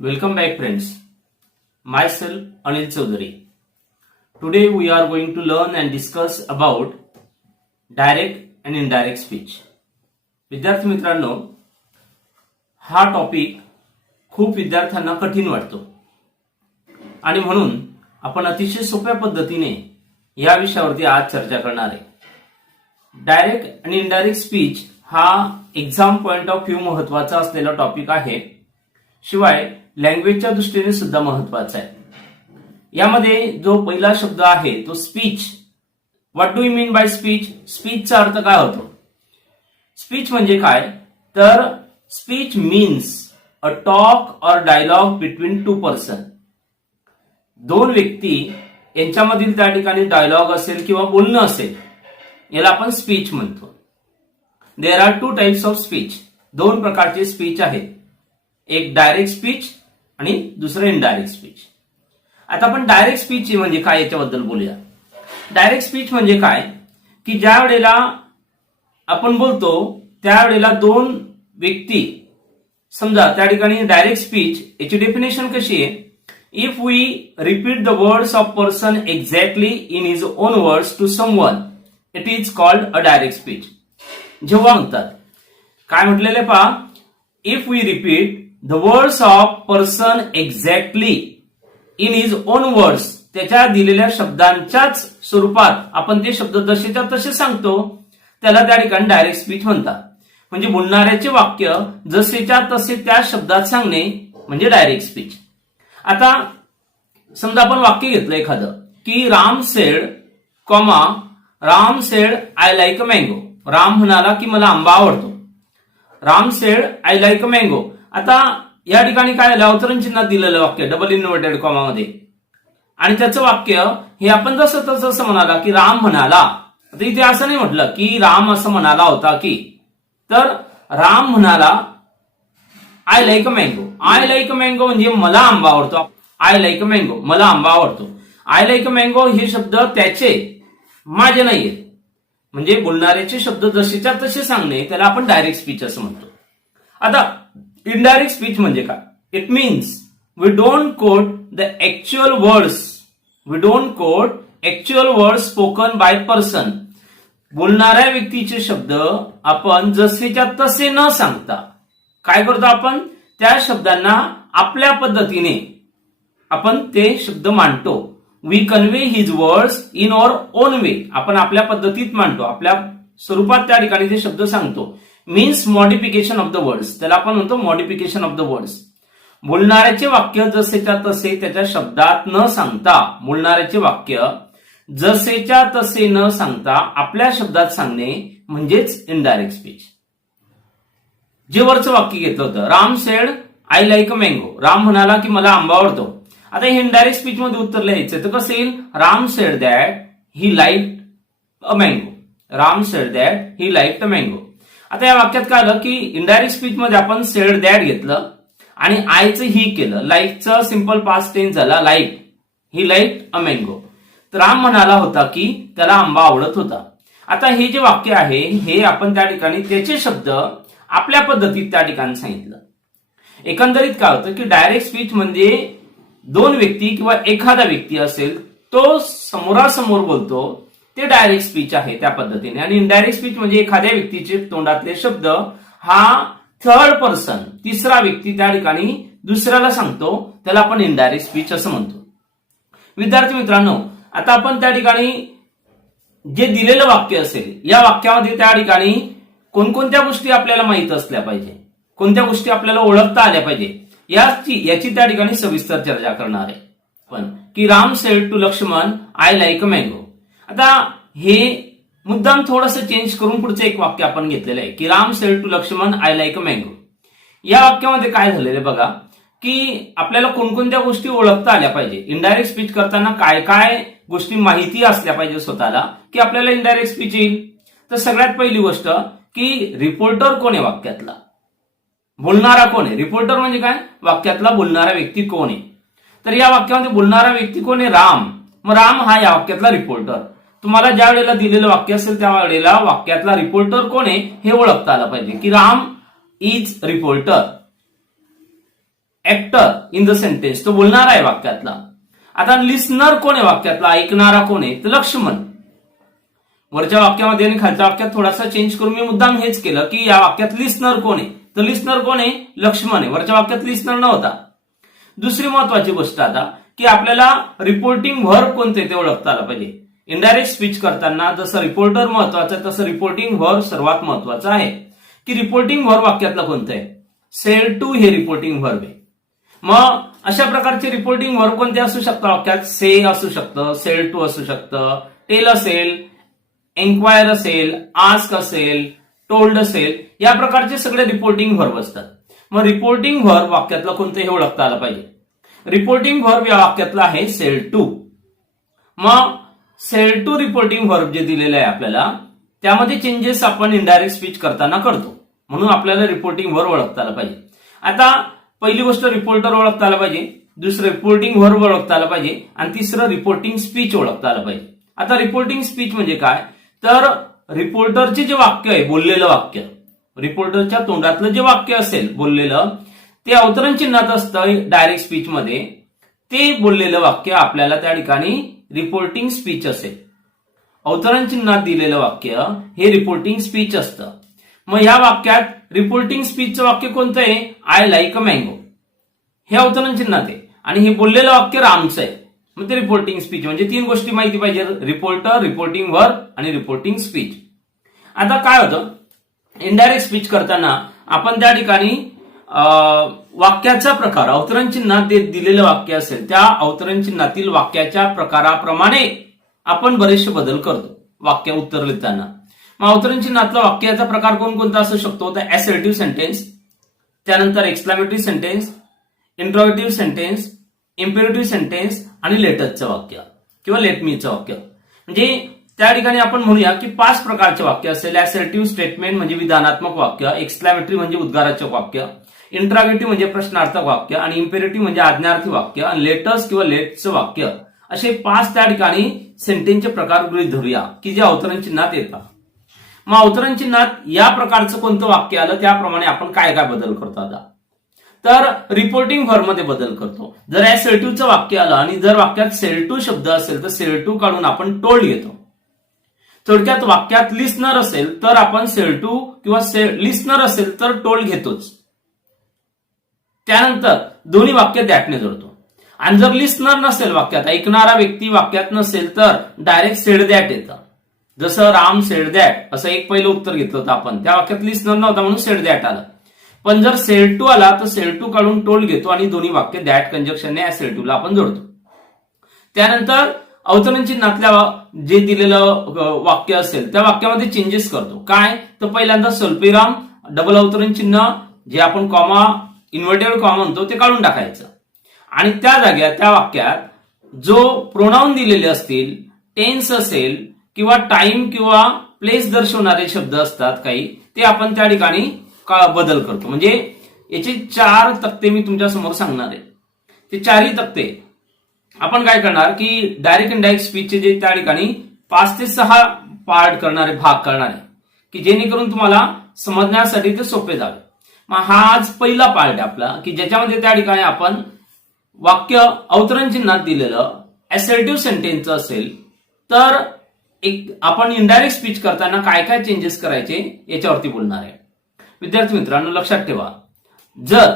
Welcome back friends. Myself Anil Chaudhary. Today we are going to learn and discuss about direct and indirect speech. विद्यार्थी मित्रांनो, हा topic खूप विद्यार्थ्यांना कठीण वाटतो आणि म्हणून आपण अतिशय सोप्या पद्धतीने या विषयावरती आज चर्चा करणार आहे. डायरेक्ट आणि इनडायरेक्ट स्पीच हा एक्झाम पॉइंट ऑफ व्ह्यू महत्वाचा असलेला टॉपिक आहे. शिवाय लँग्वेजच्या दृष्टीने सुद्धा महत्वाचा आहे. यामध्ये जो पहिला शब्द आहे तो speech. What do you mean by speech? स्पीचचा अर्थ काय होतो? स्पीच म्हणजे काय? तर स्पीच मीन्स अ टॉक और डायलॉग बिटवीन टू पर्सन. दोन व्यक्ती यांच्यामधील त्या ठिकाणी डायलॉग असेल किंवा बोलणं असेल, याला आपण स्पीच म्हणतो. There are two types of speech. दोन प्रकारचे स्पीच आहेत. एक डायरेक्ट स्पीच आणि दुसरं इनडायरेक्ट स्पीच. आता आपण डायरेक्ट स्पीच म्हणजे काय याच्याबद्दल बोलूया. डायरेक्ट स्पीच म्हणजे काय की ज्या वेळेला आपण बोलतो त्यावेळेला दोन व्यक्ती, समजा त्या ठिकाणी डायरेक्ट स्पीच याची डेफिनेशन कशी आहे? If we repeat the words of person exactly in his own words to someone, it is called a direct speech. जेव्हा म्हणतात काय म्हटलेले पहा, if we repeat the words of person exactly in his own words, त्याच्या दिलेल्या शब्दांच्याच स्वरूपात आपण ते शब्द जसेच्या तसे सांगतो, त्याला त्या ठिकाणी डायरेक्ट स्पीच म्हणतात. म्हणजे बोलणाऱ्याचे वाक्य जसेच्या तसे त्या शब्दात सांगणे म्हणजे डायरेक्ट स्पीच. आता समजा आपण वाक्य घेतलं एखादं की Ram sed comma Ram said I like a mango. Ram म्हणाला की मला आंबा आवडतो. Ram said I like a mango. आता या ठिकाणी काय आलं? अवतरण चिन्हात दिलेलं वाक्य डबल इन्व्हर्टेड कॉमा मध्ये, आणि त्याचं वाक्य हे आपण जसं तसं म्हणाला की राम म्हणाला. आता इथे असं नाही म्हटलं की राम असं म्हणाला होता की, तर राम म्हणाला I like a mango. I like a mango म्हणजे मला आंबा आवडतो. आय लाईक अ मँगो, मला आंबा आवडतो. आय लाईक अ मँगो हे शब्द त्याचे, माझे नाहीये. म्हणजे बोलणाऱ्याचे शब्द जसेच्या तसे सांगणे त्याला आपण डायरेक्ट स्पीच असं म्हणतो. आता इनडायरेक्ट स्पीच म्हणजे काय? It means we don't quote the actual words. We don't quote actual words spoken by person. बोलणाऱ्या व्यक्तीचे शब्द आपण जसेच्या तसे न सांगता काय करतो? आपण त्या शब्दांना आपल्या पद्धतीने आपण ते शब्द मांडतो. We convey his words in our own way. आपण आपल्या पद्धतीत मांडतो, आपल्या स्वरूपात त्या ठिकाणी ते शब्द सांगतो. Means modification of the words. त्याला आपण म्हणतो मॉडिफिकेशन ऑफ द वर्ड्स. बोलणाऱ्याचे वाक्य जसेच्या तसे त्याच्या शब्दात न सांगता, बोलणाऱ्याचे वाक्य जसेच्या तसे न सांगता आपल्या शब्दात सांगणे म्हणजेच इनडायरेक्ट स्पीच. जे वरचं वाक्य घेतलं होतं, Ram said I like a mango. Ram म्हणाला की मला आंबा आवडतो. आता हे इनडायरेक्ट स्पीच मध्ये उत्तर लिहायचं तर कसं येईल? Ram sed that he liked a mango. Ram sed that he liked a mango. आता या वाक्यात काय आलं की इनडायरेक्ट स्पीच मध्ये आपण सेड दॅट घेतलं आणि आयचं ही केलं. लाईकचं सिंपल पास्ट टेन्स झाला like. He liked a mango. तर राम म्हणाला होता की त्याला आंबा आवडत होता. आता हे जे वाक्य आहे हे आपण त्या ठिकाणी त्याचे शब्द आपल्या पद्धतीत त्या ठिकाणी सांगितलं. एकंदरीत काय होतं की डायरेक्ट स्पीच म्हणजे दोन व्यक्ती किंवा एखादा व्यक्ती असेल तो समोरासमोर बोलतो, ते डायरेक्ट स्पीच आहे त्या पद्धतीने. आणि इनडायरेक्ट स्पीच म्हणजे एखाद्या व्यक्तीचे तोंडातले शब्द हा थर्ड पर्सन, तिसरा व्यक्ती त्या ठिकाणी दुसऱ्याला सांगतो, त्याला आपण इनडायरेक्ट स्पीच असं म्हणतो. विद्यार्थी मित्रांनो, आता आपण त्या ठिकाणी जे दिलेलं वाक्य असेल या वाक्यामध्ये त्या ठिकाणी कोणकोणत्या गोष्टी आपल्याला माहित असल्या पाहिजे, कोणत्या गोष्टी आपल्याला ओळखता आल्या पाहिजे याची त्या ठिकाणी सविस्तर चर्चा करणार आहे. पण की Ram said to Lakshman I like a mango. आता हे मुद्दाम थोडंसं चेंज करून पुढचं एक वाक्य आपण घेतलेलं आहे की Ram said to Lakshman I like a mango. या वाक्यामध्ये काय झालेलं आहे बघा की आपल्याला कोणकोणत्या गोष्टी ओळखता आल्या पाहिजे. इनडायरेक्ट स्पीच करताना काय काय गोष्टी माहिती असल्या पाहिजे स्वतःला की आपल्याला इनडायरेक्ट स्पीच येईल. तर सगळ्यात पहिली गोष्ट की रिपोर्टर कोण आहे वाक्यातला, बोलणारा कोण आहे. रिपोर्टर म्हणजे काय? वाक्यातला बोलणारा व्यक्ती कोण आहे. तर या वाक्यामध्ये बोलणारा व्यक्ती कोण आहे? राम. मग राम हा या वाक्यातला रिपोर्टर. तुम्हाला ज्या वेळेला दिलेलं वाक्य असेल त्या वेळेला वाक्यातला रिपोर्टर कोण आहे हे ओळखता आलं पाहिजे की Ram is reporter. Actor in the sentence, तो बोलणारा आहे वाक्यातला. आता लिस्नर कोण आहे वाक्यातला, ऐकणारा कोण आहे, तर लक्ष्मण. वरच्या वाक्यामध्ये आणि खालच्या वाक्यात थोडासा चेंज करून मी मुद्दाम हेच केलं की या वाक्यात लिस्नर कोण आहे, तर लिस्नर कोण आहे, लक्ष्मण आहे. वरच्या वाक्यात लिस्नर नव्हता. दुसरी महत्वाची गोष्ट आता की आपल्याला रिपोर्टिंग व्हर्ब कोणते ते ओळखता आलं पाहिजे. इनडायरेक्ट स्पीच करताना जसं रिपोर्टर महत्वाचं आहे तसं रिपोर्टिंग व्हर्ब सर्वात महत्वाचं आहे. की रिपोर्टिंग व्हर्ब वाक्यातलं कोणतं आहे, सेल टू हे रिपोर्टिंग व्हर्ब आहे. मग अशा प्रकारचे रिपोर्टिंग व्हर्ब कोणते असू शकतात वाक्यात, से असू शकतं, सेल टू असू शकतं, टेल असेल, एन्क्वायर असेल, आस्क असेल, टोल्ड असेल, या प्रकारचे सगळे रिपोर्टिंग व्हर्ब असतात. मग रिपोर्टिंग व्हर्ब वाक्यातलं कोणतं हे ओळखता आलं पाहिजे. रिपोर्टिंग व्हर्ब या वाक्यातलं आहे सेल टू. मग सेल टू रिपोर्टिंग व्हर्ब जे दिलेलं आहे आपल्याला त्यामध्ये चेंजेस आपण इनडायरेक्ट स्पीच करताना करतो, म्हणून आपल्याला रिपोर्टिंग व्हर्ब ओळखता आलं पाहिजे. आता पहिली गोष्ट रिपोर्टर ओळखता आलं पाहिजे, दुसरं रिपोर्टिंग व्हर्ब ओळखता आलं पाहिजे आणि तिसरं रिपोर्टिंग स्पीच ओळखता आलं पाहिजे. आता रिपोर्टिंग स्पीच म्हणजे काय, तर रिपोर्टरचे जे वाक्य आहे, बोललेलं वाक्य, रिपोर्टरच्या तोंडातलं जे वाक्य असेल बोललेलं, ते अवतरण चिन्हात असतं डायरेक्ट स्पीच मध्ये. ते बोललेलं वाक्य आपल्याला त्या ठिकाणी रिपोर्टिंग स्पीच असेल. अवतरण चिन्हात दिलेलं वाक्य हे रिपोर्टिंग स्पीच असतं. मग या वाक्यात रिपोर्टिंग स्पीचचं वाक्य कोणतं आहे, आय लाईक अ मँगो, हे अवतरण चिन्हात आहे आणि हे बोललेलं वाक्य रामचं आहे. मग ते रिपोर्टिंग स्पीच. म्हणजे तीन गोष्टी माहिती पाहिजे, रिपोर्टर, रिपोर्टिंग व्हर्ब आणि रिपोर्टिंग स्पीच. आता काय होतं, इनडायरेक्ट स्पीच करताना आपण त्या ठिकाणी वाक्याचा प्रकार, अवतरण चिन्हात दिलेलं वाक्य असेल त्या अवतरण चिन्हातील वाक्याच्या प्रकाराप्रमाणे आपण बरेचसे बदल करतो वाक्य उत्तर लिहिताना. मग अवतरण चिन्हातला वाक्याचा प्रकार कोणकोणता असू शकतो, तर असर्टिव्ह सेंटेन्स, त्यानंतर exclamatory sentence, interrogative sentence, imperative sentence आणि लेटरचं वाक्य किंवा लेट मीचं वाक्य. म्हणजे त्या ठिकाणी आपण म्हणूया की 5 प्रकारचे वाक्य असेल. असर्टिव्ह स्टेटमेंट म्हणजे विधानात्मक वाक्य, एक्सक्लामेटरी म्हणजे उद्गाराचे वाक्य, इंट्रोगेटिव्ह म्हणजे प्रश्नार्थक वाक्य आणि इम्पेरेटिव्ह म्हणजे आज्ञार्थी वाक्य आणि लेटर्स किंवा लेटचं वाक्य, असे 5 त्या ठिकाणी सेंटेन्सचे प्रकार गृहीत धरूया की जे अवतरण चिन्हात येतात. मग अवतरण चिन्हात या प्रकारचं कोणतं वाक्य आलं त्याप्रमाणे आपण काय काय बदल करतो. आता तर रिपोर्टिंग व्हर्ब मध्ये बदल करतो. जर असर्टिव्हचं वाक्य आलं आणि जर वाक्यात सेल टू शब्द असेल तर सेल टू काढून आपण टोल्ड घेतो. थोडक्यात वाक्यात लिस्नर असेल तर आपण सेल टू किंवा लिस्नर असेल तर टोल्ड घेतोच. त्यानंतर दोन्ही वाक्य दॅटने जोडतो. आणि जर लिस्नर नसेल वाक्यात, ऐकणारा व्यक्ती वाक्यात नसेल तर डायरेक्ट सेड दॅट येतं. जसं राम सेड दॅट असं एक पहिलं उत्तर घेतलं होतं आपण, त्या वाक्यात लिस्नर नव्हता म्हणून सेड दॅट आलं. पण जर सेल टू आला तर सेल टू काढून टोल्ड घेतो आणि दोन्ही वाक्य दॅट कंजक्शनने सेल टू ला आपण जोडतो. त्यानंतर अवतरण चिन्हातल्या जे दिलेलं वाक्य असेल त्या वाक्यामध्ये चेंजेस करतो. काय, तर पहिल्यांदा स्वल्पविराम, डबल अवतरण चिन्ह जे आपण कॉमा, इन्व्हर्टेड कॉमा म्हणतो ते काढून टाकायचं आणि त्या जाग्यात त्या वाक्यात जो प्रोनाउन दिलेले असतील, टेन्स असेल किंवा टाइम किंवा प्लेस दर्शवणारे शब्द असतात काही, ते आपण त्या ठिकाणी बदल करतो. म्हणजे याचे 4 तक्ते मी तुमच्या समोर सांगणार आहे. ते 4ही तक्ते आपण काय करणार की डायरेक्ट इनडायरेक्ट स्पीचचे जे त्या ठिकाणी 5 ते 6 पार्ट करणारे, भाग करणारे, की जेणेकरून तुम्हाला समजण्यासाठी ते सोपे जावे. मग हा आज पहिला पार्ट आहे आपला की ज्याच्यामध्ये त्या ठिकाणी आपण वाक्य अवतरण चिन्हात दिलेलं असर्टिव्ह सेंटेन्स असेल तर एक आपण इनडायरेक्ट स्पीच करताना काय काय चेंजेस करायचे याच्यावरती बोलणार आहे. विद्यार्थी मित्रांनो लक्षात ठेवा, जर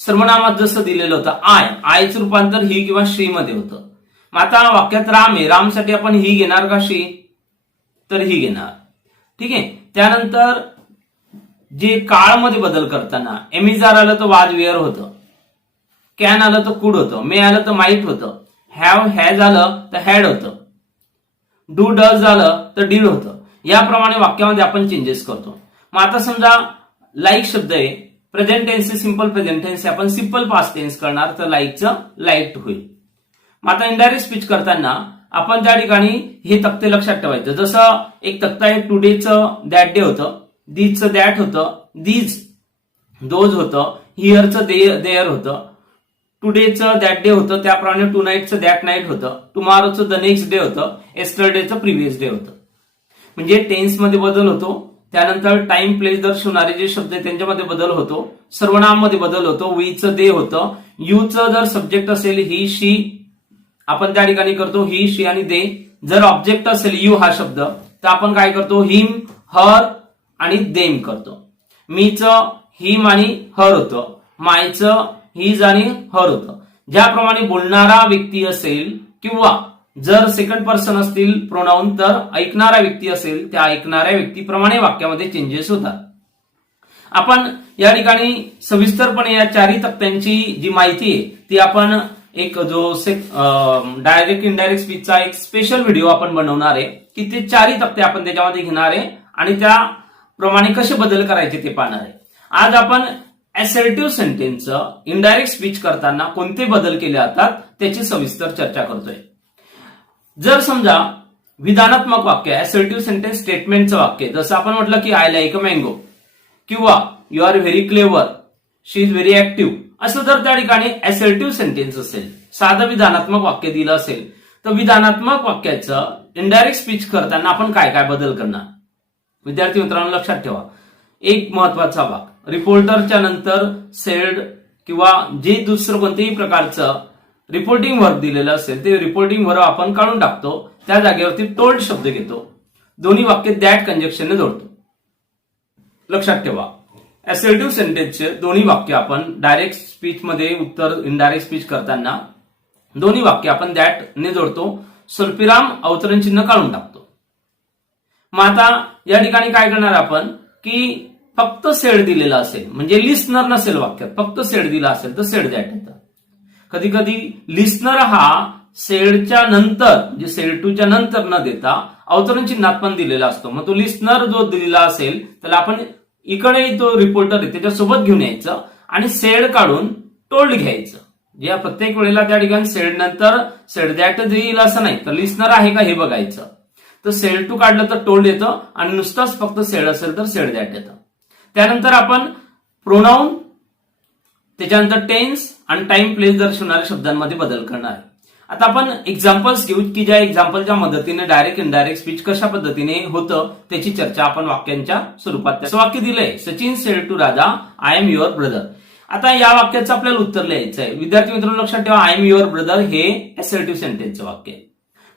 सर्वनामात जसं दिलेलं होतं आयचं रूपांतर ही किंवा श्री मध्ये होतं. मग आता वाक्यात राम आहे, रामसाठी आपण ही घेणार का श्री, तर ही घेणार. ठीक आहे. त्यानंतर जे काळमध्ये बदल करताना एमिजार आलं तर वाज वेअर होतं, कॅन आलं तर कुड होतं, मे आलं तर माईट होतं, हॅव हॅज आलं तर हॅड होतं, डू डज आलं तर डीड होतं. याप्रमाणे वाक्यामध्ये आपण चेंजेस करतो. मग आता समजा लाईक शब्द आहे, present tense simple present tense आपण सिंपल पास्ट टेन्स करणार तर लाईकचं लाईक्ड होईल. मग आता इनडायरेक्ट स्पीच करताना आपण त्या ठिकाणी हे तक्ते लक्षात ठेवायचं. जसं एक तक्ता आहे टुडेचं दॅट डे होतं, दीजचं दॅट होतं, दीज दोज होतं, हिअरचं देअर होतं, टुडेचं दॅट डे होतं, त्याप्रमाणे टू नाईटचं दॅट नाईट होतं, टुमॉरोचं द नेक्स्ट डे होतं, एस्टरडेचं प्रिव्हियस डे होतं. म्हणजे टेन्स मध्ये बदल होतो, त्यानंतर टाइम प्लेस दर्शवणारे जे शब्द आहेत त्यांच्यामध्ये बदल होतो, सर्वनाम मध्ये बदल होतो, वीचं दे होतं, यूचं जर सब्जेक्ट असेल ही शी आपण त्या ठिकाणी करतो ही शी आणि दे, जर ऑब्जेक्ट असेल यू हा शब्द तर आपण काय करतो हिम हर आणि देम करतो, मीचं हिम आणि हर होतं, मायचं हिज आणि हर होतं. ज्याप्रमाणे बोलणारा व्यक्ती असेल किंवा जर सेकंड पर्सन असतील प्रोनाउन तर ऐकणारा व्यक्ती असेल त्या ऐकणाऱ्या व्यक्तीप्रमाणे वाक्यामध्ये चेंजेस होतात. आपण या ठिकाणी सविस्तरपणे या चारही तक्त्यांची जी माहिती आहे ती आपण एक जो डायरेक्ट इनडायरेक्ट स्पीचचा एक स्पेशल व्हिडिओ आपण बनवणार आहे की ते चारही तक्ते आपण त्याच्यामध्ये घेणार आहे आणि त्याप्रमाणे कसे बदल करायचे ते पाहणार आहे. आज आपण असर्टिव्ह सेंटेन्सचं इनडायरेक्ट स्पीच करताना कोणते बदल केले जातात त्याची सविस्तर चर्चा करतोय. जर समजा विधानात्मक वाक्य असर्टिव्ह सेंटेन्स स्टेटमेंटचं वाक्य जसं आपण म्हटलं की आय लाईक अ मँगो किंवा you are very clever, she is very active, असं जर त्या ठिकाणी असर्टिव्ह सेंटेन्स असेल, साधं विधानात्मक वाक्य दिलं असेल तर विधानात्मक वाक्याचं इनडायरेक्ट स्पीच करताना आपण काय काय बदल करणार. विद्यार्थी मित्रांनो लक्षात ठेवा, एक महत्वाचा भाग रिपोर्टरच्या नंतर सेड किंवा जे दुसरं कोणत्याही प्रकारचं रिपोर्टिंग वर्ब दिलेलं असेल ते रिपोर्टिंग वर्ब आपण काढून टाकतो, त्या जागेवरती टोल्ड शब्द घेतो, दोन्ही वाक्य दॅट कंजक्शनने जोडतो. लक्षात ठेवा असर्टिव्ह सेंटेन्सचे दोन्ही वाक्य आपण डायरेक्ट स्पीच मध्ये उत्तर इनडायरेक्ट स्पीच करताना दोन्ही वाक्य आपण दॅट ने जोडतो, स्वल्पविराम अवतरण चिन्ह काढून टाकतो. मग आता या ठिकाणी काय करणार आपण की फक्त सेड दिलेला असेल म्हणजे लिस्नर नसेल वाक्यात, फक्त सेड दिला असेल तर सेड दॅट येतं. कधी कधी लिस्नर हा सेडच्या नंतर म्हणजे सेड टूच्या नंतर न देता अवतरण चिन्हात पण दिलेला असतो, मग तो लिस्नर जो दिलेला असेल त्याला आपण इकडे तो रिपोर्टर आहे त्याच्यासोबत घेऊन यायचं आणि सेड काढून टोल्ड घ्यायचं. या प्रत्येक वेळेला त्या ठिकाणी सेड नंतर सेड दॅट येईल असं नाही, तर लिस्नर आहे का हे बघायचं. तर सेड टू काढलं तर टोल्ड येतं आणि नुसतंच फक्त सेड असेल तर सेड दॅट येतं. त्यानंतर आपण प्रोनाउन त्याच्यानंतर टेन्स आणि टाइम प्लेस दर्शवणाऱ्या शब्दांमध्ये बदल करणार आहे. आता आपण एक्झाम्पल्स घेऊ की ज्या एक्झाम्पलच्या मदतीने डायरेक्ट इनडायरेक्ट स्पीच कशा पद्धतीने होतं त्याची चर्चा आपण वाक्यांच्या स्वरूपात. असं वाक्य दिलंय Sachin said to Radha I am your brother. आता या वाक्याचं आपल्याला उत्तर लिहायचं आहे. विद्यार्थी मित्रांनो लक्षात ठेवा आय एम युअर ब्रदर हे असर्टिव्ह सेंटेन्सचं वाक्य आहे.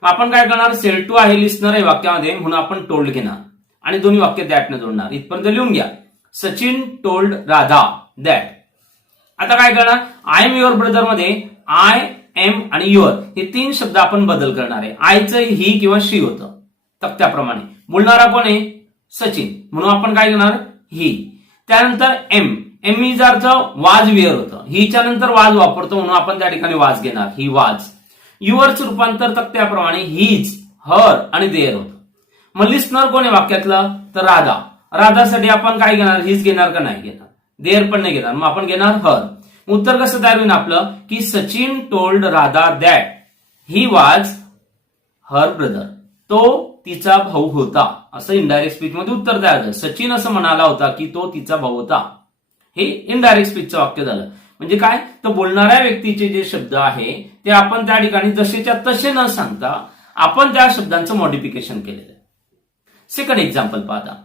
मग आपण काय करणार सेड टू आहे लिस्नर आहे वाक्यामध्ये म्हणून आपण टोल्ड घेणार आणि दोन्ही वाक्य दॅटने जोडणार. इथपर्यंत लिहून घ्या सचिन टोल्ड राधा दॅट. आता काय करणार आय एम युअर ब्रदर मध्ये आय एम आणि युअर हे तीन शब्द आपण बदल करणार आहे. आयचं ही किंवा शी होतं तक्त्याप्रमाणे, बोलणारा कोण आहे सचिन म्हणून आपण काय करणार ही. त्यानंतर एम एम इज अर्थ वाज विअर होतं, हिच्या नंतर वाज वापरतो म्हणून आपण त्या ठिकाणी वाज घेणार ही वाज. युअरचं रूपांतर तक्त्याप्रमाणे हीज हर आणि देअर होतं. मग लिस्नर कोण आहे वाक्यातलं तर राधा. राधासाठी आपण काय घेणार हीज घेणार का नाही घेणार, देअर पण नाही घेणार, मग आपण घेणार हर. उत्तर कसं तयार होईल आपलं की Sachin told Radha that he was her brother, तो तिचा भाऊ होता, असं इनडायरेक्ट स्पीच मध्ये उत्तर तयार झालं. सचिन असं म्हणाला होता की तो तिचा भाऊ होता, हे इनडायरेक्ट स्पीचचं वाक्य झालं. म्हणजे काय तर बोलणाऱ्या व्यक्तीचे जे शब्द आहे ते आपण त्या ठिकाणी जसेच्या तसे न सांगता आपण त्या शब्दांचं मॉडिफिकेशन केलेलं आहे. सेकंड एक्झाम्पल पाहता.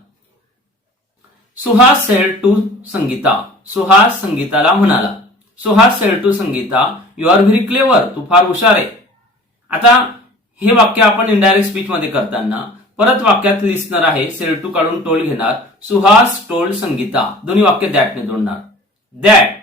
Suhas said to Sangeeta. सुहास संगीताला म्हणाला. Suhas said to Sangeeta you are very clever, तू फार हुशार आहे. आता हे वाक्य आपण इनडायरेक्ट स्पीच मध्ये करताना परत वाक्यात लिस्नर आहे सेड टू काढून टोल्ड घेणार. सुहास टोल्ड संगीता दोन्ही वाक्य दॅटने जोडणार दॅट.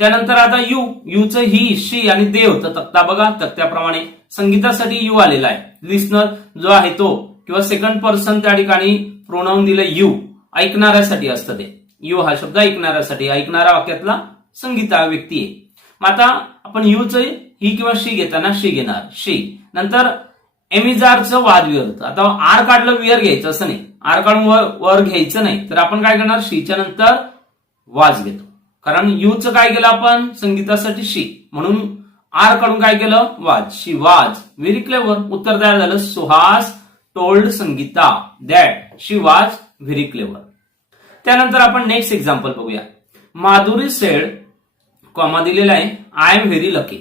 त्यानंतर आता यूचं ही शी आणि दे होतं तक्ता बघा तक्त्याप्रमाणे. संगीतासाठी यू आलेला आहे, लिस्नर जो आहे तो किंवा सेकंड पर्सन त्या ठिकाणी प्रोनाउन दिलं यू, ऐकणाऱ्यासाठी असतं ते. यू हा शब्द ऐकणाऱ्यासाठी, ऐकणारा वाक्यातला संगीता व्यक्ती आहे. मग आता आपण यूचं ही किंवा शी घेताना शी घेणार शी. नंतर एमिजारचं वाद विअर होतं. आता आर काढलं विअर घ्यायचं असं नाही, आर काढून वर घ्यायचं नाही, तर आपण काय करणार शीच्या नंतर वाज घेतो. कारण यूचं काय केलं आपण संगीतासाठी शी म्हणून आर काढून काय केलं वाज, शी वाज व्हेरी क्लेवर. उत्तर तयार झालं सुहास टोल्ड संगीता दॅट शी वाज व्हेरी क्लेवर. त्यानंतर आपण नेक्स्ट एक्झाम्पल बघूया. माधुरी सेड कॉमा दिलेला आहे आय एम व्हेरी लकी.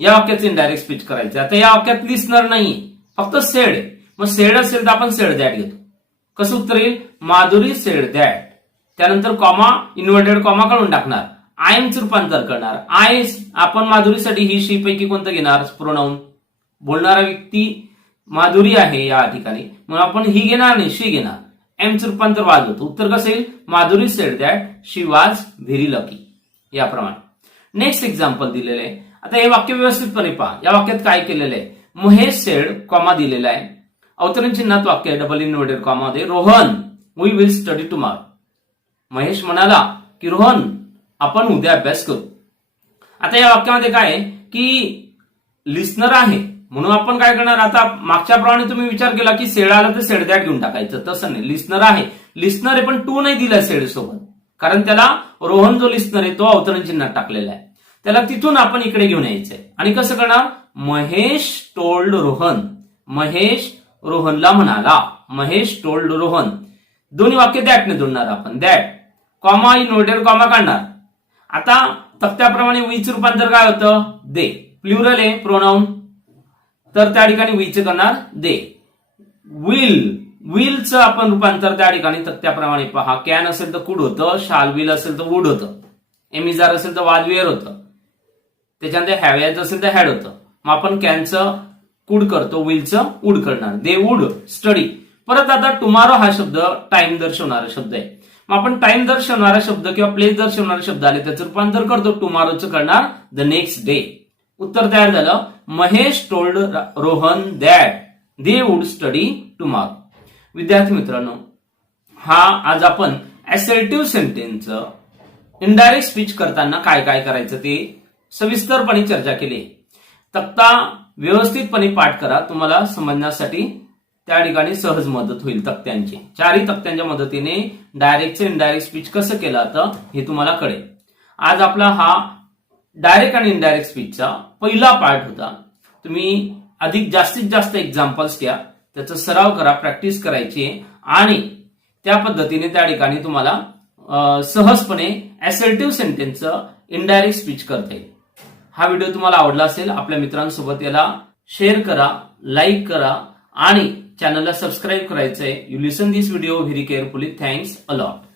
या वाक्याचं इनडायरेक्ट स्पीच करायचं. आता या वाक्यात लिस्नर नाही फक्त सेड आहे, मग सेड असेल तर आपण सेड दॅट घेतो. कसं उत्तर येईल माधुरी सेड दॅट, त्यानंतर कॉमा इन्व्हर्टेड कॉमा काढून टाकणार, आय एमचं रूपांतर करणार. आय आपण माधुरीसाठी ही शी पैकी कोणतं घेणार? प्रोनाउन. बोलणारा व्यक्ती माधुरी आहे या ठिकाणी, म्हणून आपण ही घेणार नाही, शी घेणार. एमचं रूपांतर वाज होतं. उत्तर कसं येईल? माधुरी सेड दॅट शी वाज व्हेरी लकी. याप्रमाणे नेक्स्ट एक्झाम्पल दिलेलं आहे. आता हे वाक्य व्यवस्थितपणे पहा. या वाक्यात काय केलेलं आहे? महेश सेड कॉमा दिलेला आहे, अवतरण चिन्हात वाक्य डबल इन्व्हर्टेड कॉमा मध्ये, Rohan we will study tomorrow. Mahesh म्हणाला की रोहन आपण उद्या अभ्यास करू. आता या वाक्यामध्ये काय आहे की लिस्नर आहे, म्हणून आपण काय करणार? आता मागच्याप्रमाणे तुम्ही विचार केला की सेड आला तर सेड दॅट घेऊन टाकायचं, तसं नाही. लिस्नर आहे, लिस्नर आहे पण टू नाही दिला सेड सोबत, कारण त्याला रोहन जो लिस्नर आहे तो अवतरण चिन्हात टाकलेला आहे. त्याला तिथून आपण इकडे घेऊन यायचंय. आणि कसं करणार? महेश टोल्ड रोहन, महेश रोहनला म्हणाला, महेश टोल्ड रोहन. दोन्ही वाक्य दॅटने जोडणार आपण. दॅट कॉमा इन्व्हर्टेड कॉमा काढणार. आता तक्त्याप्रमाणे वीचं रूपांतर काय होतं? दे. प्लुरल आहे प्रोनाउन, तर त्या ठिकाणी वीचं करणार दे. विल, विलचं आपण रूपांतर त्या ठिकाणी तक्त्याप्रमाणे पहा. कॅन असेल तर कुड होतं, शाल विल असेल तर वुड होतं, एमिजार असेल तर वाज वेअर होतं, त्याच्यानंतर हॅव असेल तर हॅड होतं. मग आपण कॅनचं कुड करतो, विलचं वुड करणार. They would study. परत आता टुमारो हा शब्द टाइम दर्शवणारा शब्द आहे. मग आपण टाइम दर्शवणारा शब्द किंवा प्लेस दर्शवणारा शब्द आले त्याचं रूपांतर करतो, टुमारोचं करणार द नेक्स्ट डे. उत्तर तयार झालं. Mahesh told Rohan that they would study tomorrow. विद्यार्थी मित्रांनो, हा आज आपण असर्टिव्ह सेंटेन्सचं इनडायरेक्ट स्पीच करताना काय काय करायचं ते सविस्तरपणे चर्चा केली. तक्ता व्यवस्थितपणे पाठ करा, तुम्हाला समजण्यासाठी त्या ठिकाणी सहज मदत होईल. तक्त्यांची चारही तक्त्यांच्या मदतीने डायरेक्टचं इनडायरेक्ट स्पीच कसं केलं जातं हे तुम्हाला कळेल. आज आपला हा डायरेक्ट आणि इनडायरेक्ट स्पीचचा पहिला पार्ट होता. तुम्ही अधिक जास्तीत जास्त एक्झाम्पल्स घ्या, त्याचा सराव करा, प्रॅक्टिस करायची आणि त्या पद्धतीने त्या ठिकाणी तुम्हाला सहजपणे असर्टिव्ह सेंटेन्सचं इनडायरेक्ट स्पीच करता येईल. हा व्हिडिओ तुम्हाला आवडला असेल, आपल्या मित्रांसोबत याला शेअर करा, लाईक करा आणि चॅनलला सबस्क्राईब करायचंय. You listen this video very carefully. Thanks a lot.